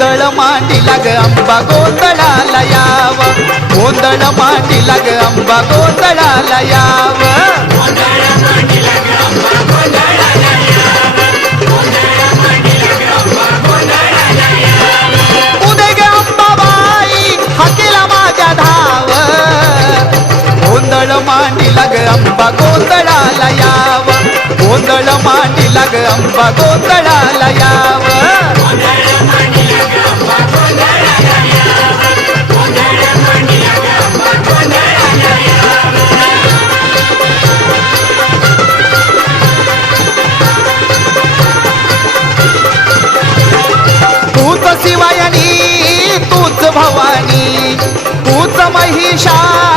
गोंधळ मांडीला ग अंबा गोंधळाला याव, गोंधळ मांडीला ग अंबा गोंधळाला याव, उदे ग अंबाबाई हाकेला माझ्या धाव, गोंधळ मांडीला ग अंबा गोंधळाला याव, गोंधळ मांडीला ग अंबा गोंधळाला याव, तूच शिवायणी तूच भवानी तूच महिषासूरमर्दिनी,